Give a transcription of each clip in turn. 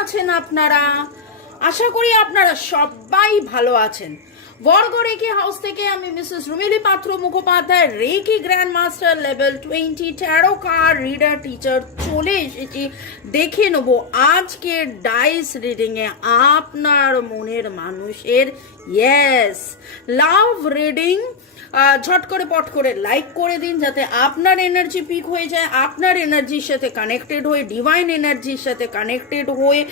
আছেন আপনারা? আশা করি আপনারা সবাই ভালো আছেন। বর্গ রেকি হাউস থেকে আমি Mrs Rumili Patra Mukhopadhyay, reiki grand master level 20 tarot card reader teacher চলে এসেছি। দেখে নেবো আজকের ডাইস রিডিং এ আপনার মনের মানুষের ইয়েস লাভ রিডিং। ঝট করে পট করে লাইক করে দিন যাতে আপনার এনার্জি পিক হয়ে যায়, আপনার এনার্জির সাথে কানেক্টেড হয়ে, ডিভাইন এনার্জির সাথে কানেক্টেড হয়ে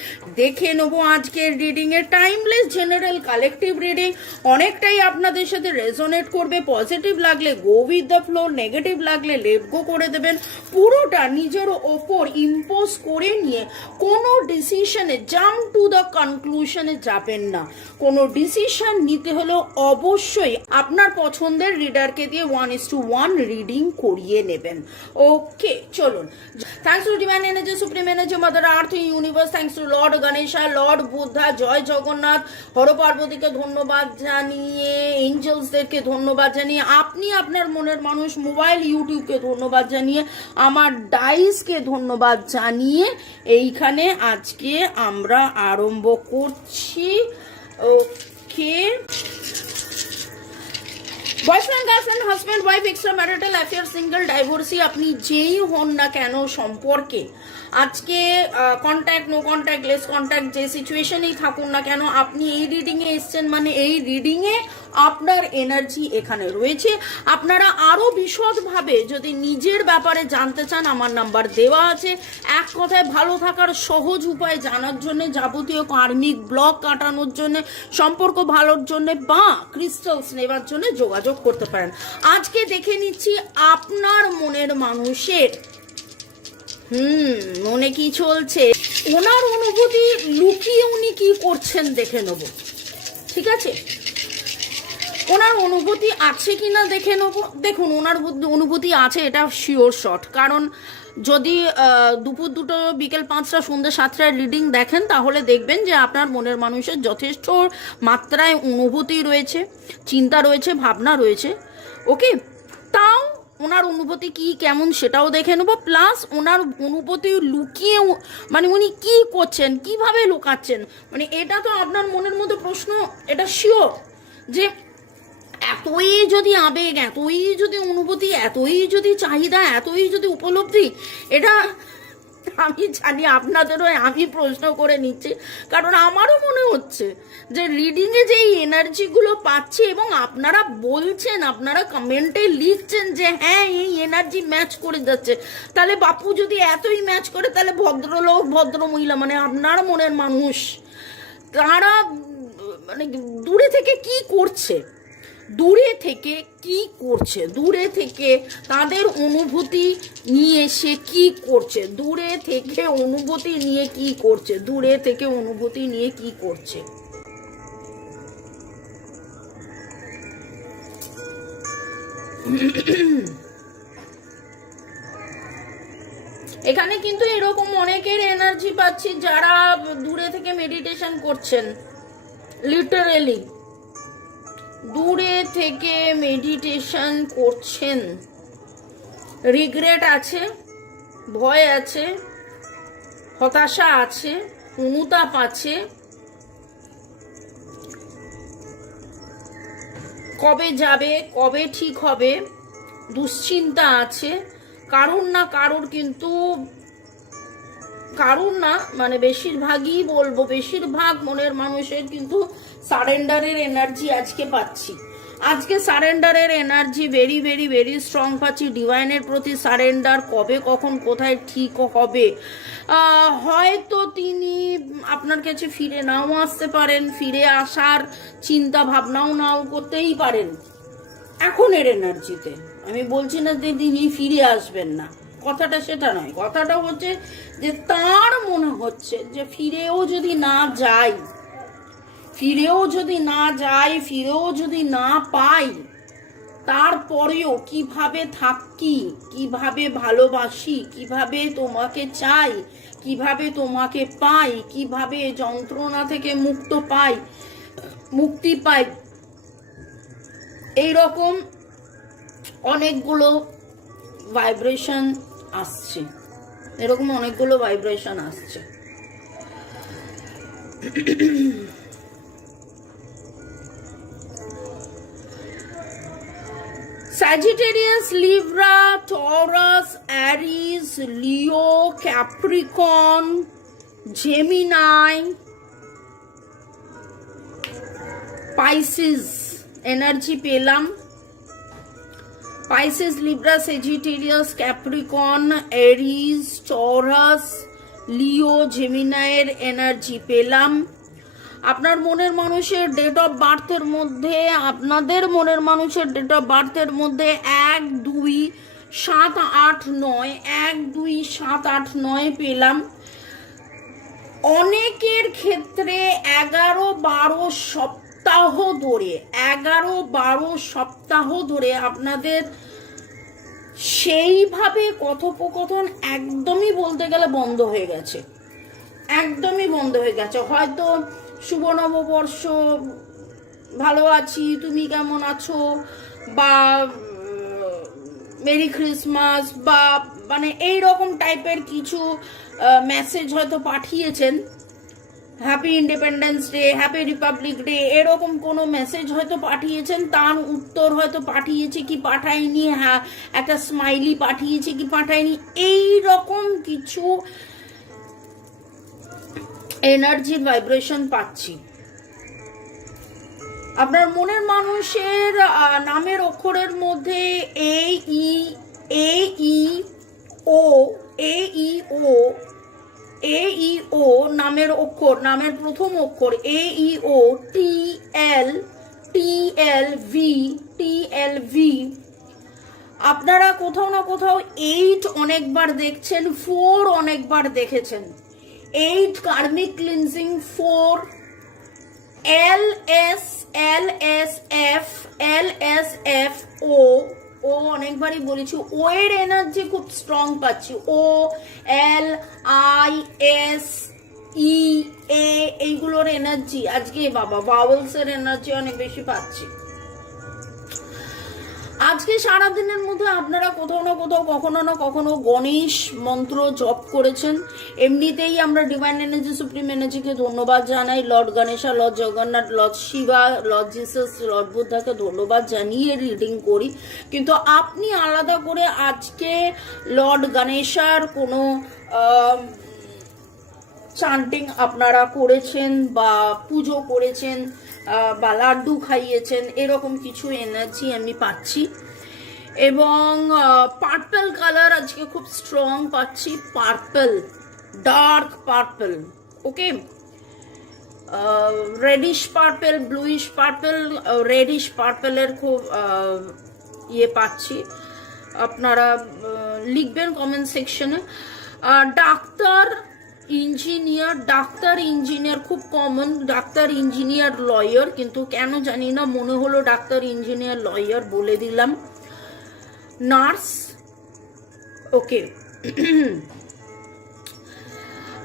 দেখে নেবো আজকের রিডিং এর টাইমলেস জেনারেল কালেকটিভ রিডিং। অনেকটাই আপনাদের সাথে রেজোনেট করবে। পজিটিভ লাগলে go with the flow, negative লাগলে লেট গো করে দেবেন। পুরোটা নিজের ওপর ইম্পোজ করে নিয়ে কোনো ডিসিশনে জাম্প টু দ্য কনক্লুশনে যাবেন না। কোনো ডিসিশন নিতে হলেও অবশ্যই আপনার পছন্দের রিডারকে দিয়ে 1:1 রিডিং করিয়ে নেবেন। ওকে, চলুন। Thanks to divine energy, supreme energy, mother earth, universe, thanks to lord Ganesha, lord Buddha, জয় জগন্নাথ, হর পার্বতীকে ধন্যবাদ জানিয়ে, এঞ্জেলসদেরকে ধন্যবাদ জানিয়ে, আপনি আপনার মনের মানুষ মোবাইল ইউটিউবকে ধন্যবাদ জানিয়ে, আমার ডাইসকে ধন্যবাদ জানিয়ে এইখানে আজকে আমরা আরম্ভ করছি। Okay, boyfriend, girlfriend, husband, wife, extra marital affair, single, divorcee, আপনি যেই হন না কেন সম্পর্কে আজকে contact, no contact, less contact, যে সিচুয়েশনেই থাকুন না কেন, আপনি এই রিডিংয়ে এসছেন মানে এই রিডিংয়ে আপনার এনার্জি এখানে রয়েছে। আপনারা আরও বিশদভাবে যদি নিজের ব্যাপারে জানতে চান, আমার নাম্বার দেওয়া আছে। এক কথায় ভালো থাকার সহজ উপায় জানার জন্য, যাবতীয় কার্মিক ব্লক কাটানোর জন্য, সম্পর্ক ভালোর জন্য বা ক্রিস্টালস নেবার জন্য যোগাযোগ করতে পারেন। আজকে দেখে নিচ্ছি আপনার মনের মানুষের মনে কি চলছে, ওনার অনুভূতি লুকিয়ে উনি কি করছেন দেখে নেব। ঠিক আছে, ওনার অনুভূতি আছে কিনা দেখে নেব। দেখুন, ওনার অনুভূতি আছে, এটা শিওর শট। কারণ যদি দুপুর 2টো, বিকেল 5টা, সন্ধ্যে 7টায় রিডিং দেখেন তাহলে দেখবেন যে আপনার মনের মানুষের যথেষ্ট মাত্রায় অনুভূতি রয়েছে, চিন্তা রয়েছে, ভাবনা রয়েছে। ওকে, তাও ওনার অনুভূতি কি কেমন সেটাও দেখে নেবো। প্লাস ওনার অনুভূতি লুকিয়ে মানে উনি কি করছেন, কিভাবে লুকাচ্ছেন, মানে এটা তো আপনার মনের মধ্যে প্রশ্ন। এটা শিওর যে এতই যদি আবেগ, এতই যদি অনুভূতি, এতই যদি চাহিদা, এতই যদি উপলব্ধি, এটা আমি জানি আপনাদেরও আমি প্রশ্ন করে নিচ্ছি। কারণ আমারও মনে হচ্ছে যে রিডিংয়ে যে এনার্জিগুলো পাচ্ছি এবং আপনারা বলছেন, আপনারা কমেন্টে লিখছেন যে হ্যাঁ এই এনার্জি ম্যাচ করে যাচ্ছে, তাহলে বাপু যদি এতই ম্যাচ করে তাহলে ভদ্রলোক, ভদ্রমহিলা মানে আপনার মনের মানুষ, তারা মানে দূরে থেকে কি করছে, দূরে থেকে কি করছে, দূরে থেকে তাদের অনুভূতি নিয়ে সে কি করছে, দূরে থেকে অনুভূতি নিয়ে কি করছে, দূরে থেকে অনুভূতি নিয়ে কি করছে। এখানে কিন্তু এরকম অনেকের এনার্জি পাচ্ছি যারা দূরে থেকে মেডিটেশন করছেন, লিটারেলি দূরে থেকে মেডিটেশন করছেন। রিগ্রেট আছে, ভয় আছে, হতাশা আছে, অনুতাপ আছে, কবে যাবে, কবে ঠিক হবে, দুশ্চিন্তা আছে। কারুর না কারুর কিন্তু, কারুর না মানে বেশিরভাগই বলবো, বেশিরভাগ মনের মানুষের কিন্তু সারেন্ডারের এনার্জি আজকে পাচ্ছি। আজকে সারেন্ডারের energy very very very strong পাচ্ছি। ডিভাইনের প্রতি সারেন্ডার কবে কখন কোথায় ঠিক হবে। হয়তো তিনি আপনার কাছে ফিরে নাও আসতে পারেন, ফিরে আসার চিন্তা ভাবনাও নাও করতেই পারেন এখনের এনার্জিতে। আমি বলছি না যে তিনি ফিরে আসবেন না, কথাটা সেটা নয়। কথাটা হচ্ছে যে তার মনে হচ্ছে যে ফিরেও যদি না যাই, ফিরেও যদি না যাই, ফিরেও যদি না পাই, তারপরেও কিভাবে থাকি, কিভাবে ভালোবাসি, কিভাবে তোমাকে চাই, কিভাবে তোমাকে পাই, কিভাবে যন্ত্রণা থেকে মুক্তি পাই, এইরকম অনেকগুলো ভাইব্রেশন আসছে, এরকম অনেকগুলো ভাইব্রেশন আসছে। Sagittarius, Libra, Taurus, Aries, Leo, Capricorn, Gemini, Pisces energy পেলাম। Pisces, Libra, Sagittarius, Capricorn, Aries, Taurus, Leo, Gemini এর এনার্জি পেলাম। আপনার মনের মানুষের ডেট অফ বার্থের মধ্যে, আপনাদের মনের মানুষের ডেট অফ বার্থের মধ্যে 1, 2, 7, 8, 9, 1, 2, 7, 8, 9 পেলাম। অনেকের ক্ষেত্রে 11-12 সপ্তাহ ধরে 11-12 সপ্তাহ ধরে আপনাদের সেইভাবে কথোপকথন একদমই বলতে গেলে বন্ধ হয়ে গেছে, একদমই বন্ধ হয়ে গেছে। হয়তো শুভ নববর্ষ, ভালো আছি, তুমি কেমন আছো, বা মেরি ক্রিসমাস, বা মানে এই রকম টাইপের কিছু মেসেজ হয়তো পাঠিয়েছেন, happy independence day, happy Republic day, এরকম কোনো মেসেজ হয়তো পাঠিয়েছেন, তার উত্তর হয়তো পাঠিয়েছে কি পাঠায়নি, হ্যাঁ একটা স্মাইলি পাঠিয়েছে কি পাঠায়নি, এই রকম কিছু এনার্জির ভাইব্রেশন পাচ্ছি। আপনার মনের মানুষের নামের অক্ষরের মধ্যে AEO নামের অক্ষর, নামের প্রথম অক্ষর AEO, TLV। আপনারা কোথাও না কোথাও 8 অনেকবার দেখছেন, 4 অনেকবার দেখেছেন। 8 কার্মিক ক্লিনজিং, 4 LSF ও অনেকবারই বলেছি, ও এর এনার্জি খুব স্ট্রং পাচ্ছি। OLISEA এইগুলোর এনার্জি আজকে বাবা ভাওয়েলস এর এনার্জি অনেক বেশি পাচ্ছি। আজকে সারাদিনের মধ্যে আপনারা কোথাও না কোথাও কখনো না কখনো গণেশ মন্ত্র জপ করেছেন। এমনিতেই আমরা ডিভাইন এনার্জি, সুপ্রিম এনার্জিকে ধন্যবাদ জানাই, lord Ganesha, lord Jagannath, lord Shiva, lord Jesus, lord বুদ্ধাকে ধন্যবাদ জানিয়ে রিডিং করি। কিন্তু আপনি আলাদা করে আজকে লর্ড গণেশার কোনো চান্টিং আপনারা করেছেন বা পুজো করেছেন বা লাড্ডু খাইয়েছেন, এরকম কিছু এনার্জি আমি পাচ্ছি। এবং পার্পল কালার আজকে খুব স্ট্রং পাচ্ছি, purple, dark purple, okay, reddish purple, bluish purple, reddish পার্পলের খুব ইয়ে পাচ্ছি। আপনারা লিখবেন কমেন্ট সেকশনে। ডাক্তার, ইঞ্জিনিয়ার খুব কমন, ডাক্তার, ইঞ্জিনিয়ার, লয়ার, কিন্তু কেন জানি না মনে হলো ডাক্তার, ইঞ্জিনিয়ার, লয়ার বলে দিলাম। নার্স, ওকে।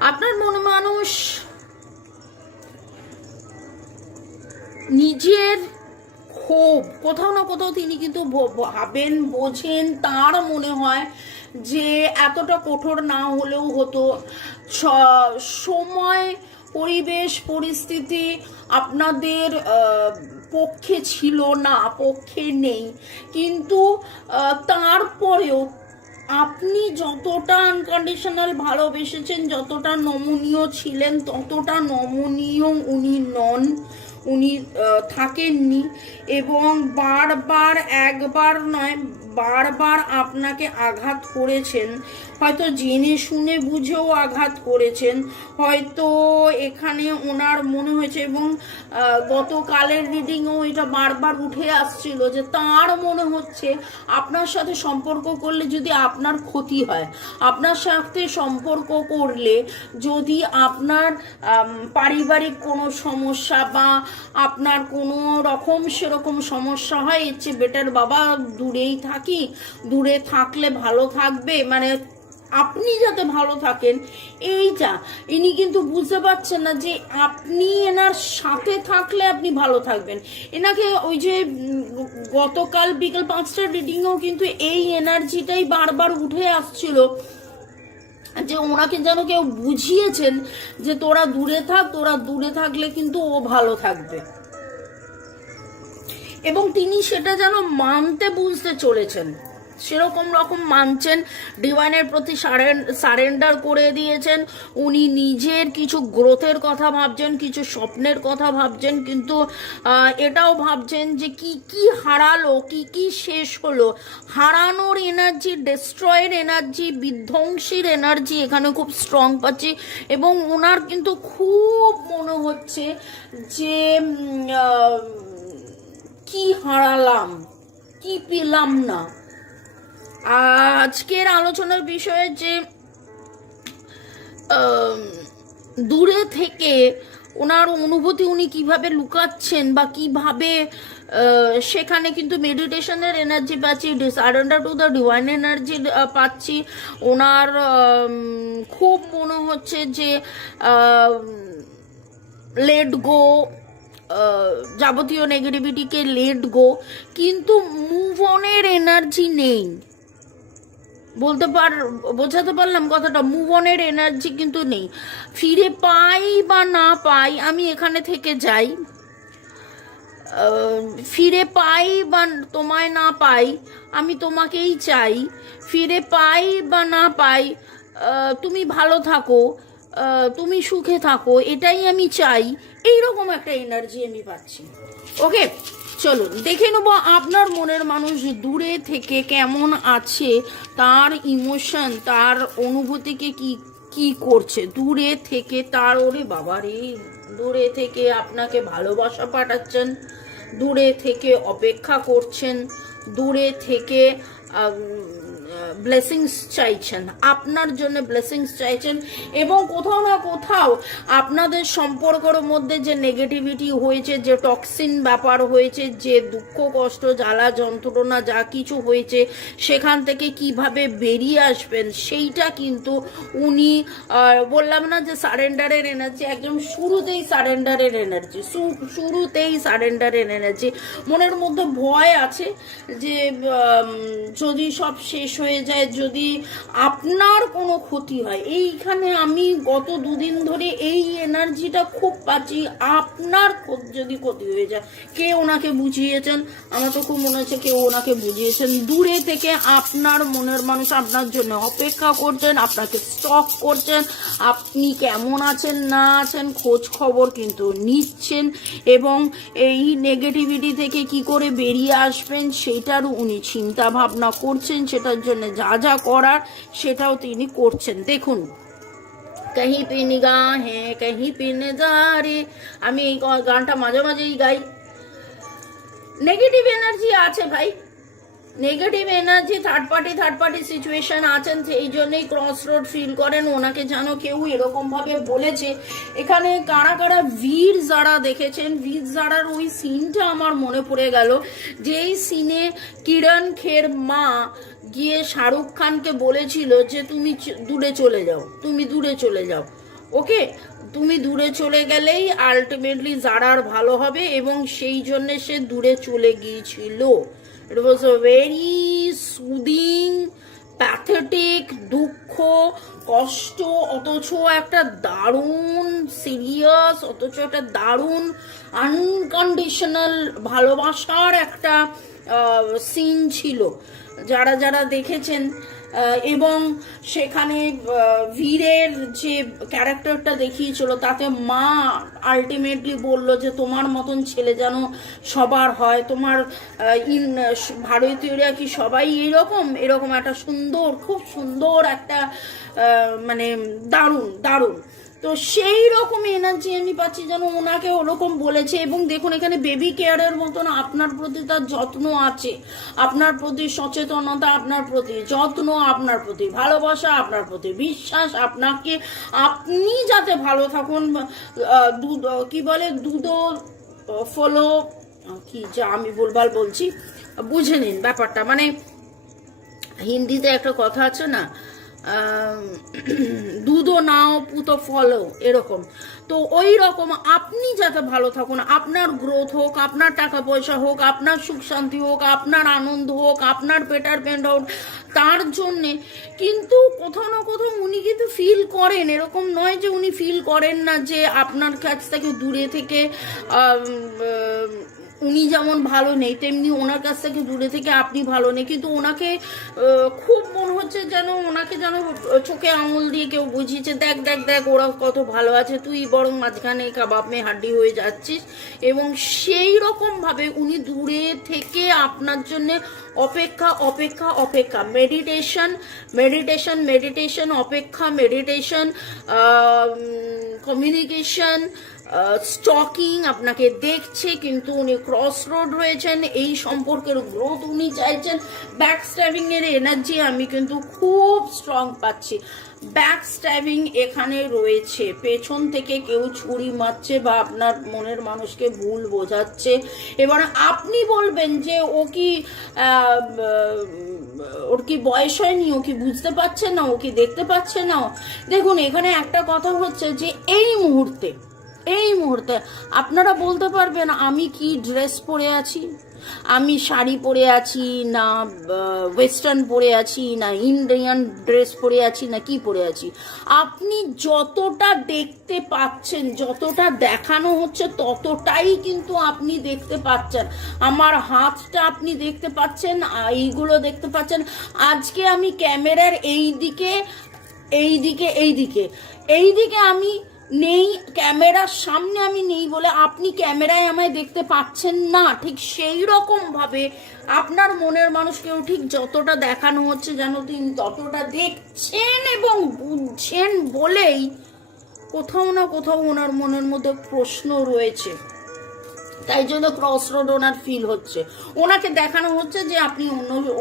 আপনার মন মানুষ নিজের ক্ষোভ কোথাও না কোথাও তিনি কিন্তু ভাবেন, বোঝেন, তার মনে হয় যে এতটা কঠোর না হলেও হতো, সময়, পরিবেশ, পরিস্থিতি আপনাদের পক্ষে ছিল না, পক্ষে নেই, কিন্তু তারপরেও আপনি যতটা আনকন্ডিশনাল ভালোবেসেছেন, যতটা নমনীয় ছিলেন, ততটা নমনীয় উনি নন, উনি থাকেননি। এবং বারবার, একবার নয় বারবার আপনাকে আঘাত করেছেন, হয়তো জেনে শুনে বুঝেও আঘাত করেছেন, হয়তো এখানে ওনার মনে হয়েছে। এবং গতকালের রিডিংও এটা বারবার উঠে আসছিল যে তার মনে হচ্ছে আপনার সাথে সম্পর্ক করলে যদি আপনার ক্ষতি হয়, আপনার সাথে সম্পর্ক করলে যদি আপনার পারিবারিক কোনো সমস্যা বা আপনার কোনো রকম সেরকম সমস্যা হয়, এর চেয়ে বেটার বাবা দূরেই থাকি, দূরে থাকলে ভালো থাকবে, মানে আপনি যাতে ভালো থাকেন এইটা ইনি কিন্তু বুঝতে পারছেন না যে আপনি এনার সাথে থাকলে আপনি ভালো থাকবেন। এনাকে ওই যে গতকাল বিকেল 5টার রিডিংয়েও কিন্তু এই এনার্জিটাই বারবার উঠে আসছিল যে ওনাকে যেন কেউ বুঝিয়েছেন যে তোরা দূরে থাক, তোরা দূরে থাকলে কিন্তু ও ভালো থাকবে, এবং তিনি সেটা যেন মানতে বুঝতে চলেছেন, সেরকম রকম মানছেন, ডিভাইনের প্রতি সারেন্ডার করে দিয়েছেন। উনি নিজের কিছু গ্রোথের কথা ভাবছেন, কিছু স্বপ্নের কথা ভাবছেন, কিন্তু এটাও ভাবছেন যে কি কি হারালো, কি কি শেষ হলো। হারানোর এনার্জি, ডেস্ট্রয়ের এনার্জি, বিধ্বংসীর এনার্জি এখানে খুব স্ট্রং পাচ্ছি, এবং ওনার কিন্তু খুব মনে হচ্ছে যে কি হারালাম, কি পেলাম না। আজকের আলোচনার বিষয়ে যে দূরে থেকে ওনার অনুভূতি উনি কিভাবে লুকাচ্ছেন বা কিভাবে, সেখানে কিন্তু মেডিটেশনের এনার্জি পাচ্ছি, surrender to the divine energy পাচ্ছি। ওনার খুব মনে হচ্ছে যে লেট গো, যাবতীয় নেগেটিভিটিকে লেট গো, কিন্তু মুভ অনের এনার্জি নেই। বোঝাতে পারলাম কথাটা? মুভ অনের এনার্জি কিন্তু নেই। ফিরে পাই বা না পাই, আমি এখানে থেকে যাই, ফিরে পাই বা তোমায় না পাই, আমি তোমাকেই চাই। ফিরে পাই বা না পাই, তুমি ভালো থাকো, তুমি সুখে থাকো, এটাই আমি চাই। এইরকম একটা এনার্জি আমি পাচ্ছি। ওকে, চলুন দেখে নেবো আপনার মনের মানুষ দূরে থেকে কেমন আছে, তার ইমোশন, তার অনুভূতিকে কি কি করছে দূরে থেকে। তার ওরে বাবা রে, দূরে থেকে আপনাকে ভালোবাসা পাঠাচ্ছেন, দূরে থেকে অপেক্ষা করছেন, দূরে থেকে ব্লেসিংস চাইছেন, আপনার জন্য ব্লেসিংস চাইছেন, এবং কোথাও না কোথাও আপনাদের সম্পর্কের মধ্যে যে নেগেটিভিটি হয়েছে, যে টক্সিন ব্যাপার হয়েছে, যে দুঃখ কষ্ট জ্বালা যন্ত্রণা যা কিছু হয়েছে, সেখান থেকে কিভাবে বেরিয়ে আসবেন সেইটা কিন্তু উনি, বললাম না যে সারেন্ডারের এনার্জি, একদম শুরুতেই সারেন্ডারের এনার্জি, শুরুতেই সারেন্ডারের এনার্জি। মনের মধ্যে ভয় আছে যে যদি সব শেষ হয়ে যায়, যদি আপনার কোনো ক্ষতি হয়। এইখানে আমি গত দুদিন ধরে এই এনার্জিটা খুব পাচ্ছি, আপনার যদি ক্ষতি হয়ে যায়। কে ওনাকে বুঝিয়েছেন? আমার তো খুব মনে হচ্ছে কেউ ওনাকে বুঝিয়েছেন। দূরে থেকে আপনার মনের মানুষ আপনার জন্য অপেক্ষা করছেন, আপনাকে স্টক করছেন, আপনি কেমন আছেন না আছেন খোঁজ খবর কিন্তু নিচ্ছেন, এবং এই নেগেটিভিটি থেকে কি করে বেরিয়ে আসবেন সেটারও উনি চিন্তা ভাবনা করছেন। সেটার জন্য যা যা করার সেটাও তিনি করছেন। দেখুন, কहीं पे निगाहें कहीं पे नजारे, আমি এই গানটা মাঝে মাঝেই গাই। নেগেটিভ এনার্জি আছে ভাই, negative energy, third party situation আছেন, সেই জন্যই ক্রস রোড ফিল করেন। ওনাকে যেন কেউ এরকম ভাবে বলেছে। এখানে কারা কারা বীর যারা দেখেছেন, বীর যারার ওই সিনটা আমার মনে পড়ে গেল, যে এই সিনে কিরণ খের মা গিয়ে শাহরুখ খানকে বলেছিল যে তুমি দূরে চলে যাও, তুমি দূরে চলে যাও। ওকে, তুমি দূরে চলে গেলেই আলটিমেটলি যারার ভালো হবে, এবং সেই জন্য সে দূরে চলে গিয়েছিল। It was a very soothing, pathetic, দুঃখ কষ্ট, অথচ একটা দারুণ সিরিয়াস, অথচ একটা দারুণ আনকন্ডিশনাল ভালোবাসার একটা সিন ছিল, যারা যারা দেখেছেন। এবং সেখানে বীরের যে ক্যারেক্টারটা দেখিয়েছিল, তাতে মা আলটিমেটলি বলল যে তোমার মতন ছেলে যেন সবার হয়, তোমার ভারতীয়রা কি সবাই এরকম একটা সুন্দর, খুব সুন্দর একটা মানে দারুণ দারুণ। তো সেই রকম এনার্জি আমি পাচ্ছি যেন ওনাকে ওরকম বলেছে। এবং দেখুন, এখানে বেবি কেয়ারের মতন আপনার প্রতি তার যত্ন আছে, আপনার প্রতি সচেতনতা, আপনার প্রতি যত্ন, আপনার প্রতি ভালোবাসা, আপনার প্রতি বিশ্বাস, আপনাকে, আপনি যাতে ভালো থাকুন। কি বলে, দুধো ফলো, কি যা আমি ভুলভাল বলছি, বুঝে নিন ব্যাপারটা। মানে হিন্দিতে একটা কথা আছে না, দুধও নাও পুতো ফলো, এরকম। তো তো ওই রকম আপনি যাতে ভালো থাকুন, আপনার গ্রোথ হোক, আপনার টাকা পয়সা হোক, আপনার সুখ শান্তি হোক, আপনার আনন্দ হোক, আপনার বেটারমেন্ট হোক, তার জন্যে কিন্তু কোথাও না কোথাও উনি কিন্তু ফিল করেন, এরকম নয় যে উনি ফিল করেন না যে আপনার কাছ থেকে দূরে থেকে উনি যেমন ভালো নেই, তেমনি ওনার কাছ থেকে দূরে থেকে আপনি ভালো নেই, কিন্তু ওনাকে খুব মনে হচ্ছে যেন ওনাকে যেন চোখে আঙুল দিয়ে কেউ বুঝিয়েছে, দেখ দেখ দেখ ওরা কত ভালো আছে, তুই বরং মাঝখানে কাবাব মে হাড্ডি হয়ে যাচ্ছিস। এবং সেই রকমভাবে উনি দূরে থেকে আপনার জন্যে অপেক্ষা অপেক্ষা অপেক্ষা, মেডিটেশন মেডিটেশন মেডিটেশন, অপেক্ষা মেডিটেশন, কমিউনিকেশন, স্টকিং আপনাকে দেখছে, কিন্তু উনি ক্রস রোড রয়েছেন, এই সম্পর্কের গ্রোথ উনি চাইছেন। ব্যাক স্ট্যাবিং এর এনার্জি আমি কিন্তু খুব স্ট্রং পাচ্ছি। ব্যাক স্ট্যাবিং এখানে রয়েছে, পেছন থেকে কেউ ছুরি মারছে বা আপনার মনের মানুষকে ভুল বোঝাচ্ছে। এবার আপনি বলবেন যে ওর কি বয়স হয়নি, ও কি বুঝতে পারছে না, ও কি দেখতে পাচ্ছে না। দেখুন এখানে একটা কথা হচ্ছে যে এই মুহূর্তে আপনারা বলতে পারবেন আমি কি ড্রেস পরে আছি, আমি শাড়ি পরে আছি না ওয়েস্টার্ন পরে আছি না ইন্ডিয়ান ড্রেস পরে আছি না কি পরে আছি। আপনি যতটা দেখতে পাচ্ছেন, যতটা দেখানো হচ্ছে ততটাই কিন্তু আপনি দেখতে পাচ্ছেন। আমার হাতটা আপনি দেখতে পাচ্ছেন, এইগুলো দেখতে পাচ্ছেন। আজকে আমি ক্যামেরার এইদিকে আমি নেই, ক্যামেরার সামনে আমি নেই বলে আপনি ক্যামেরায় আমায় দেখতে পাচ্ছেন না। ঠিক সেই রকম ভাবে আপনার মনের মানুষকেও ঠিক যতটা দেখানো হচ্ছে যেন তিনি ততটা দেখছেন এবং বুঝছেন বলেই কোথাও না কোথাও ওনার মনের মধ্যে প্রশ্ন রয়েছে। তাই জন্য ক্রস রোড ওনার ফিল হচ্ছে, ওনাকে দেখানো হচ্ছে যে আপনি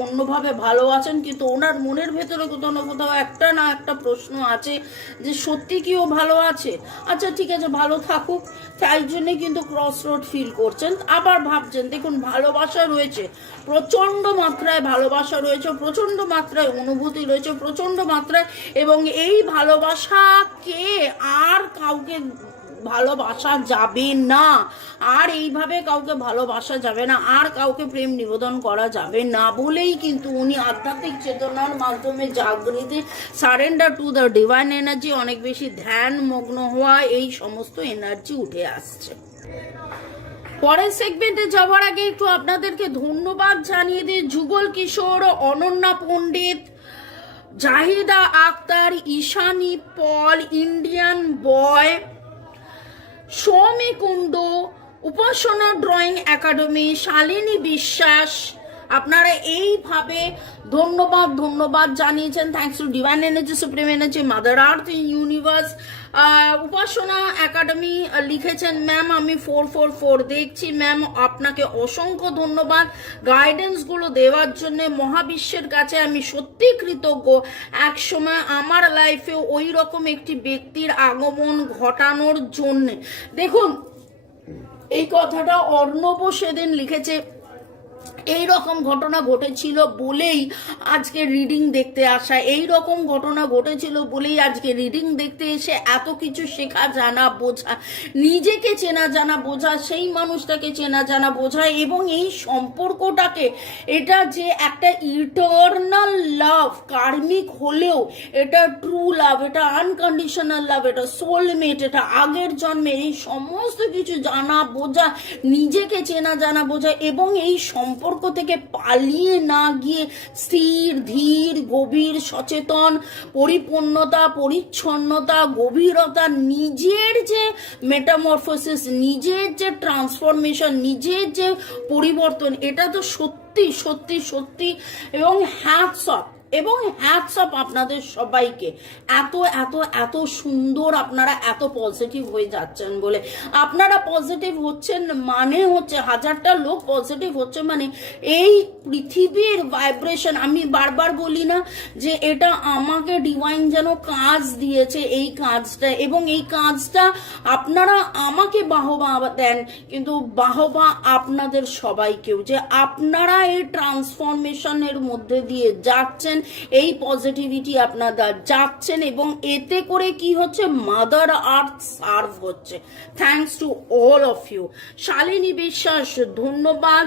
অন্যভাবে ভালো আছেন, কিন্তু ওনার মনের ভেতরে কোথাও না কোথাও একটা না একটা প্রশ্ন আছে যে সত্যি কি ও ভালো আছে। আচ্ছা ঠিক আছে, ভালো থাকুক, তাই জন্যে কিন্তু ক্রস রোড ফিল করছেন। আবার ভাবছেন, দেখুন ভালোবাসা রয়েছে, প্রচন্ড মাত্রায় ভালোবাসা রয়েছে, প্রচন্ড মাত্রায় অনুভূতি রয়েছে, প্রচন্ড মাত্রায়, এবং এই ভালোবাসাকে আর কাউকে ভালোবাসা যাবে না, আর এইভাবে কাউকে ভালোবাসা যাবে না, আর কাউকে প্রেম নিবেদন করা যাবে না বলেই কিন্তু উনি আধ্যাত্মিক চেতনার মাধ্যমে জাগৃতি, surrender to the divine energy, অনেক বেশি ধ্যান মগ্ন হওয়া, এই সমস্ত এনার্জি উঠে আসছে। পরের সেগমেন্টে যাওয়ার আগে একটু আপনাদেরকে ধন্যবাদ জানিয়ে দিই যুগল কিশোর, অনন্যা পণ্ডিত, জাহিদা আক্তার, ঈশানী পল, ইন্ডিয়ান বয়, সৌমি কুন্ডু, উপাসনা ড্রয়িং একাডেমি, শালিনী বিশ্বাস, আপনারা এইভাবে ধন্যবাদ জানিয়েছেন। Thanks to divine energy, supreme energy, mother earth, universe. Upasana academy লিখেছেন ম্যাম আমি 444 দেখছি। ম্যাম আপনাকে অসংখ্য ধন্যবাদ গাইডেন্সগুলো দেওয়ার জন্য, মহাবিশ্বের কাছে আমি সত্যি কৃতজ্ঞ। এক সময় আমার লাইফে ওই রকম একটি ব্যক্তির আগমন ঘটানোর জন্য। দেখুন এই কথাটা অর্ণব সেদিন লিখেছে, এই রকম ঘটনা ঘটেছিল বলেই আজকে রিডিং দেখতে আসা, এই রকম ঘটনা ঘটেছিল বলেই আজকে রিডিং দেখতে এসে এত কিছু শেখা জানা বোঝা, নিজেকে চেনা জানা বোঝা, সেই মানুষটাকে চেনা জানা বোঝা, এবং এই সম্পর্কটাকে, এটা যে একটা ইটারনাল লাভ, কার্মিক হলেও এটা ট্রু লাভ, এটা আনকন্ডিশনাল লাভ, এটা সোলমেট, এটা আগের জন্মে, এই সমস্ত কিছু জানা বোঝা, নিজেকে চেনা জানা বোঝা, এবং এই সম্পর্ক থেকে পালিয়ে না গিয়ে স্থির ধীর গভীর সচেতন পরিপূর্ণতা, পরিচ্ছন্নতা, গভীরতা, নিজের যে মেটামরফোসিস, নিজের যে ট্রান্সফরমেশন, নিজের যে পরিবর্তন, এটা তো সত্যি সত্যি সত্যি। এবং হ্যাটস অফ আপনাদের সবাইকে, এত এত এত সুন্দর আপনারা এত পজিটিভ হয়ে যাচ্ছেন বলে। আপনারা পজিটিভ হচ্ছেন মানে হচ্ছে, হাজারটা লোক পজিটিভ হচ্ছে মানে এই পৃথিবীর ভাইব্রেশন। আমি বারবার বলি না যে এটা আমাকে ডিভাইন যেন কাজ দিয়েছে এই কাজটা, এবং এই কাজটা আপনারা আমাকে বাহবা দেন, কিন্তু বাহবা আপনাদের সবাইকেও, যে আপনারা এই ট্রান্সফরমেশনের মধ্যে দিয়ে যাচ্ছেন, এই পজিটিভিটি আপনারা যাচ্ছেন, এবং এতে করে কি হচ্ছে, মাদার আর্থ সার্ভ হচ্ছে। Thanks to all of you. Shalini Biswas ধন্যবাদ,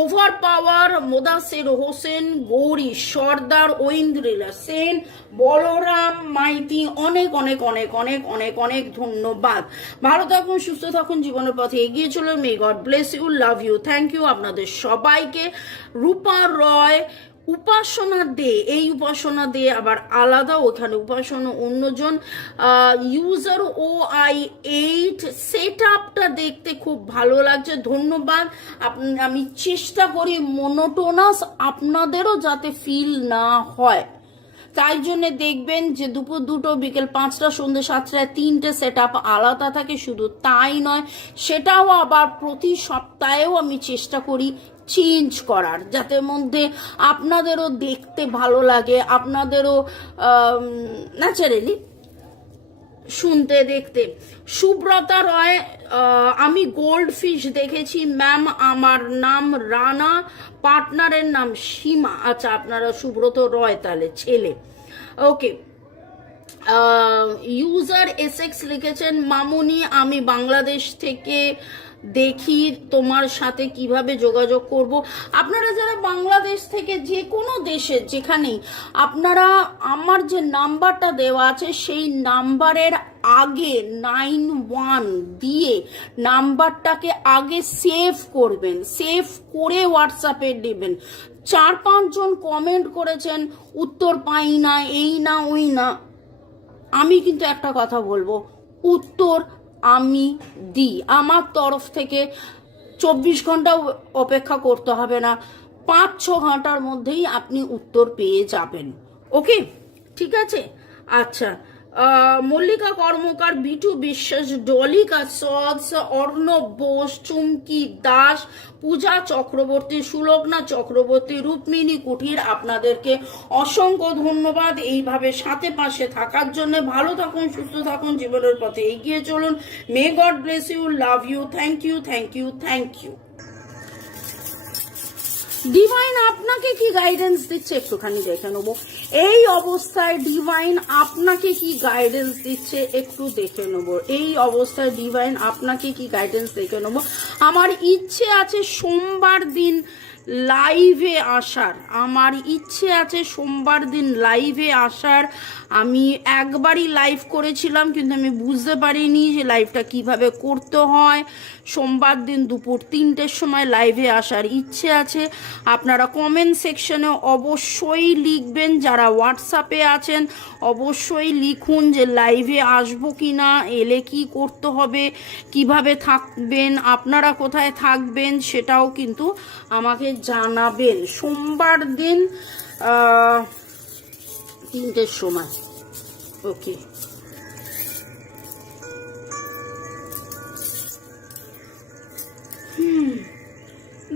ওভার পাওয়ার, মোদাসের হোসেন, গৌরী সর্দার, ঐন্দ্রিলা সেন, বলরাম মাইতি, অনেক অনেক অনেক অনেক অনেক অনেক ধন্যবাদ। ভালো থাকুন, সুস্থ থাকুন, জীবনের পথে এগিয়ে চলুন। May god bless you, love you, thank you আপনাদের সবাইকে। রূপা রয়, উপাসনা দে, এই উপাসনা দে আবার আলাদা, ওখানে উপাসনা অন্যজন। ইউজার OI8 সেট আপটা দেখতে খুব ভালো লাগছে, ধন্যবাদ। আমি চেষ্টা করি মোনোটোনাস আপনাদেরও যাতে ফিল না হয়, তাই জন্য দেখবেন যে দুপুর 2টো, বিকেল 5টা, সন্ধ্যে 7টায় 3টে সেট আপ আলাদা থাকে। শুধু তাই নয়, সেটাও আবার প্রতি সপ্তাহেও আমি চেষ্টা করি চেঞ্জ করার, যাতে মধ্যে আপনাদেরও দেখতে ভালো লাগে, আপনাদেরও ন্যাচারালি শুনতে দেখতে। সুব্রতা রয়, আমি গোল্ড ফিশ দেখেছি ম্যাম, আমার নাম রানা, পার্টনারের নাম সীমা। আচ্ছা, আপনারা সুব্রত রয় তাহলে ছেলে, ওকে। ইউজার এসএক্স লিখেছেন, মামুনি আমি বাংলাদেশ থেকে দেখি, তোমার সাথে কিভাবে যোগাযোগ করব। আপনারা যারা বাংলাদেশ থেকে যে কোনো দেশের যেখানেই, আপনারা আমার যে নাম্বারটা দেওয়া আছে সেই নাম্বারের আগে 91 দিয়ে নাম্বারটাকে আগে সেভ করবেন, সেভ করে হোয়াটসঅ্যাপে দেবেন। 4-5 জন কমেন্ট করেছেন উত্তর পাই না, এই না ওই না। আমি কিন্তু একটা কথা বলবো, উত্তর আমি দিই, আমার তরফ থেকে 24 ঘন্টা অপেক্ষা করতে হবে না, 5-6 ঘন্টার মধ্যেই আপনি উত্তর পেয়ে যাবেন। ওকে, ঠিক আছে। আচ্ছা, মল্লিকা কর্মকার, বিটু বিশ্বাস, ডলিকা সস, অর্ণব বোস, চুমকি দাস, পূজা চক্রবর্তী, সুলগ্না চক্রবর্তী, রুক্মিণী কুটির, আপনাদেরকে অসংখ্য ধন্যবাদ এইভাবে সাথে পাশে থাকার জন্য। ভালো থাকুন, সুস্থ থাকুন, জীবনের পথে এগিয়ে চলুন। May god bless you, love you, thank you, thank you, thank you. Divine আপনাকে কি গাইডেন্স দিচ্ছে একটুখানি দেখে নেবো। এই অবস্থায় ডিভাইন আপনাকে কি গাইডেন্স দিচ্ছে একটু দেখে নেবো। এই অবস্থায় ডিভাইন আপনাকে কি গাইডেন্স দেখে নেবো। আমার ইচ্ছে আছে সোমবার দিন লাইভে আসার, আমার ইচ্ছে আছে সোমবার দিন লাইভে আসার। আমি একবারই লাইভ করেছিলাম, কিন্তু আমি বুঝতে পারিনি যে লাইভটা কিভাবে করতে হয়। সোমবার দিন দুপুর 3টের সময় লাইভে আসার ইচ্ছে আছে। আপনারা কমেন্ট সেকশনে অবশ্যই লিখবেন, যারা হোয়াটসঅ্যাপে আছেন অবশ্যই লিখুন যে লাইভে আসবো কি না, এলে কি করতে হবে, কিভাবে থাকবেন, আপনারা কোথায় থাকবেন সেটাও কিন্তু আমাকে জানাবেন। সোমবার দিন 3টের সময়, ওকে।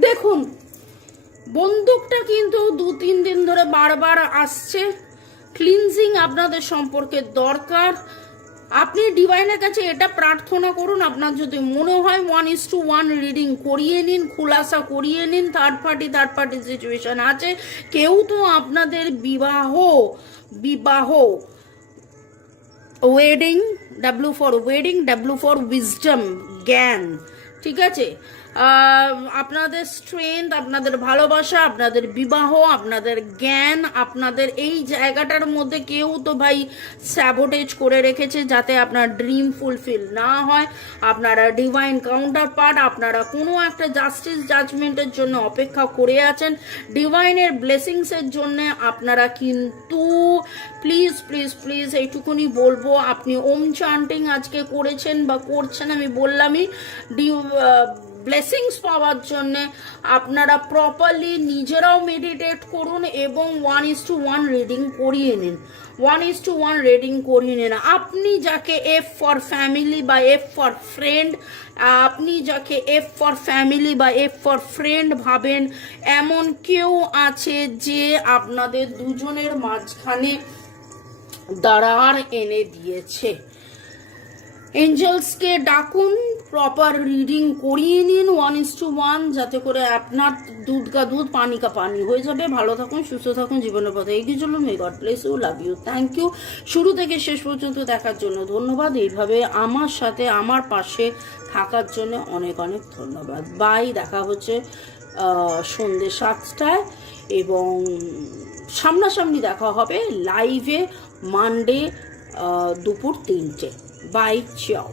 দেখুন, বন্দুকটা কিন্তু 2-3 দিন ধরে বারবার আসছে। ক্লিনজিং আপনাদের সম্পর্কে দরকার। আপনি ডিভাইনের কাছে এটা প্রার্থনা করুন, আপনার যদি মনে হয় 1:1 রিডিং করিয়ে নিন, খুলাসা করিয়ে নিন। থার্ড পার্টি সিচুয়েশন আছে, কেউ তো আপনাদের বিবাহ wedding, W for wedding, W for wisdom, জ্ঞান, ঠিক আছে। আপনাদের স্ট্রেংথ, আপনাদের ভালোবাসা, আপনাদের বিবাহ, আপনাদের জ্ঞান, আপনাদের এই জায়গাটার মধ্যে কেউ তো ভাই স্যাবোটেজ করে রেখেছে যাতে আপনার ড্রিম ফুলফিল না হয়। আপনারা ডিভাইন কাউন্টার পার্ট, আপনারা কোনো একটা জাস্টিস জাজমেন্টের জন্য অপেক্ষা করে আছেন, ডিভাইনের ব্লেসিংসের জন্য। আপনারা কিন্তু প্লিজ প্লিজ প্লিজ এইটুকুনি বলবো, আপনি ওম চান্টিং আজকে করেছেন বা করছেন, আমি বললামই, ব্লেসিংস পাওয়ার জন্য আপনারা প্রপারলি নিজেরাও মেডিটেট করুন এবং 1:1 রিডিং করিয়ে নিন। 1:1 রিডিং করিয়ে নিন। আপনি যাকে F ফর ফ্যামিলি বা F ফর ফ্রেন্ড, আপনি যাকে F ফর ফ্যামিলি বা F ফর ফ্রেন্ড ভাবেন, এমন কেউ আছে যে আপনাদের দুজনের মাঝখানে দাঁড়ার এনে দিয়েছে। এঞ্জেলসকে ডাকুন, প্রপার রিডিং করিয়ে নিন 1:1, যাতে করে আপনার দুধ কা দুধ পানি কা পানি হয়ে যাবে। ভালো থাকুন, সুস্থ থাকুন, জীবনের পথে এগিয়ে চলুন। May god bless you, love you, thank you. শুরু থেকে শেষ পর্যন্ত দেখার জন্য ধন্যবাদ। এইভাবে আমার সাথে আমার পাশে থাকার জন্য অনেক অনেক ধন্যবাদ। বাই। দেখা হচ্ছে সন্ধ্যে 7টায় এবং সামনাসামনি দেখা হবে লাইভে মানডে দুপুর 3টে। বাই, চাও।